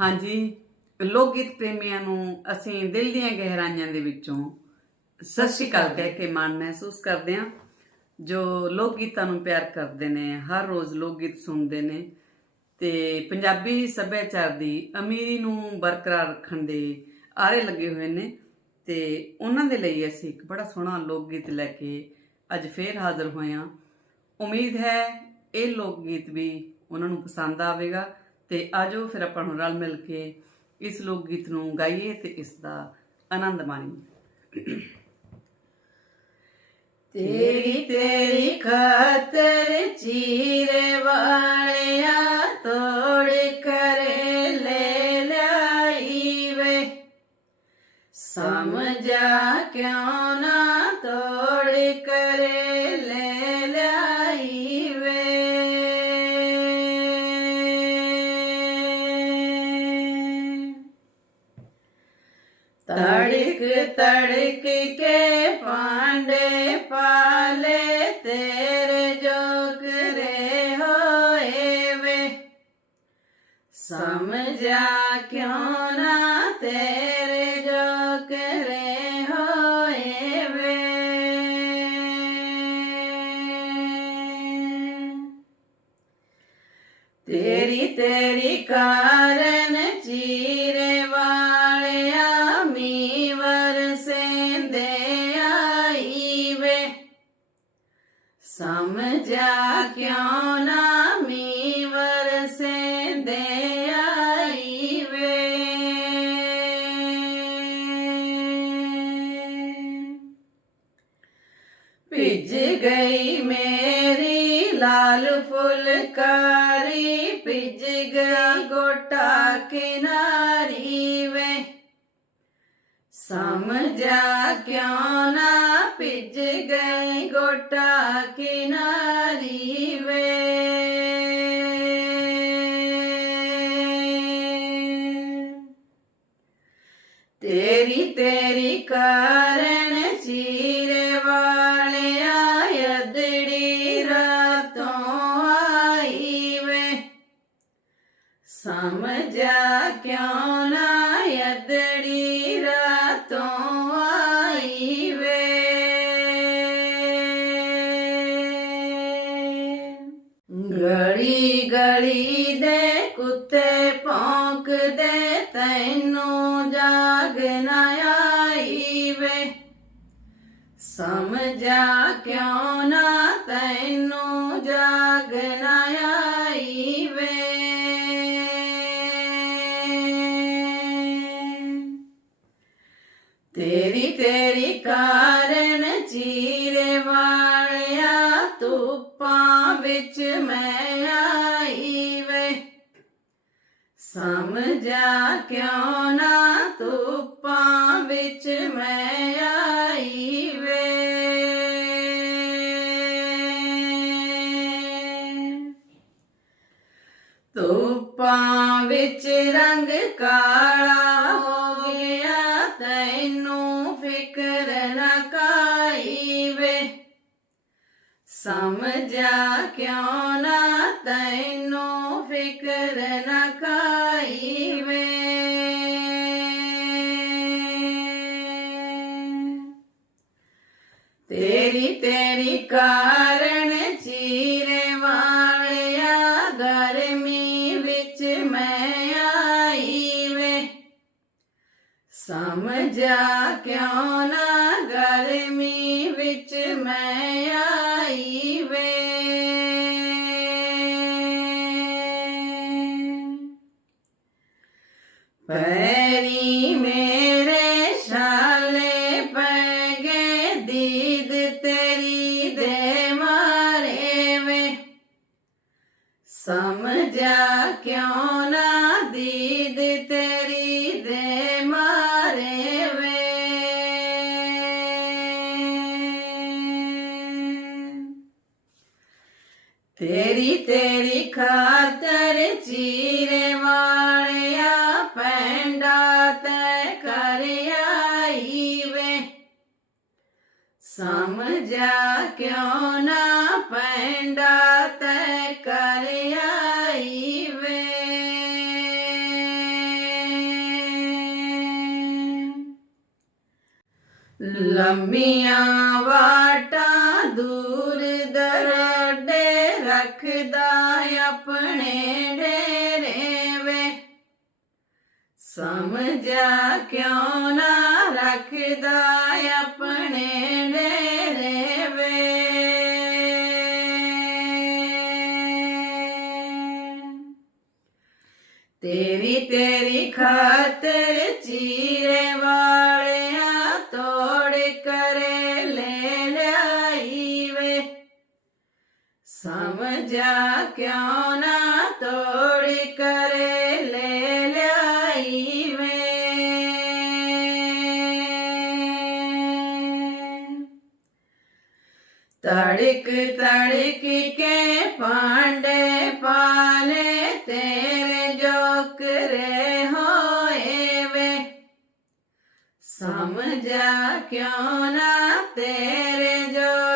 ਹਾਂਜੀ। ਲੋਕ ਗੀਤ ਪ੍ਰੇਮੀਆਂ ਨੂੰ ਅਸੀਂ ਦਿਲ ਦੀਆਂ ਗਹਿਰਾਈਆਂ ਦੇ ਵਿੱਚੋਂ ਸਤਿ ਸ਼੍ਰੀ ਅਕਾਲ ਕਹਿ ਕੇ ਮਾਣ ਮਹਿਸੂਸ ਕਰਦੇ ਹਾਂ ਜੋ ਲੋਕ ਗੀਤਾਂ ਨੂੰ ਪਿਆਰ ਕਰਦੇ ਨੇ ਹਰ ਰੋਜ਼ ਲੋਕ ਗੀਤ ਸੁਣਦੇ ਨੇ ਤੇ ਪੰਜਾਬੀ ਸੱਭਿਆਚਾਰ ਦੀ ਅਮੀਰੀ ਨੂੰ ਬਰਕਰਾਰ ਰੱਖਣ ਦੇ ਆਰੇ ਲੱਗੇ ਹੋਏ ਨੇ ਤੇ ਉਹਨਾਂ ਦੇ ਲਈ ਅਸੀਂ ਇੱਕ ਬੜਾ ਸੋਹਣਾ ਲੋਕ ਗੀਤ ਲੈ ਕੇ ਅੱਜ ਫੇਰ ਹਾਜ਼ਰ ਹੋਏ ਹਾਂ। ਉਮੀਦ ਹੈ ਇਹ ਲੋਕ ਗੀਤ ਵੀ ਉਹਨਾਂ ਨੂੰ ਪਸੰਦ ਆਵੇਗਾ। ਤੇ ਆਜੋ ਫਿਰ ਆਪਾਂ ਨੂੰ ਰਲ ਮਿਲ ਕੇ ਇਸ ਲੋਕ ਗੀਤ ਨੂੰ ਗਾਈਏ ਤੇ ਇਸ ਦਾ ਆਨੰਦ ਮਾਣੀਏ। ਤੇਰੀ ਤੇਰੀ ਖਾਤਰ ਚੀਰੇ ਵਾਲਿਆ ਤੋੜ ਕਰੇ ਲੈ ਲਈ ਵੇ ਸਮਝਾ ਕਿਉਂ ਨਾ तड़क तड़क के पांडे पाले तेरे जोगरे होए वे। समझा क्यों ना तेरे जोगरे होए वे। तेरी तेरी कारण राजा क्यों गई मेरी लाल पिज गोटा किनारी वे। समझा क्यों ना पिज गई गोटा किनारी? তীরা তো আইবে গড়ি গড়ি দে কুতে পা ਧੁੱਪਾਂ ਵਿੱਚ ਮੈਂ ਆਈ ਵੇ ਸਮਝਾ ਕਿਉਂ ਨਾ ਧੁੱਪਾਂ ਵਿੱਚ ਮੈਂ समझा क्यों ना तैनो फ़िक्र न काई में तेरी तेरी का तेरी तेरी खातर चीरे वालिया पेंडा तय कर आई वे समझा क्यों ना पेंडा तय कर आई वे लम्बिया वाटा दूर दर समझा क्यों ना रखदा अपने डेरे वे? तेरी तेरी खातर चीरे तोड़ करे ले लाई वे। समझा क्यों ना तोड़ कर ਤੜਕ ਤੜਕ ਕੇ ਪਾਂਡੇ ਪਾਲੇ ਤੇਰੇ ਜੋਕਰੇ ਹੋਏ ਵੇ ਸਮਝਾ ਕਿਉਂ ਨਾ ਤੇਰੇ ਜੋਕਰੇ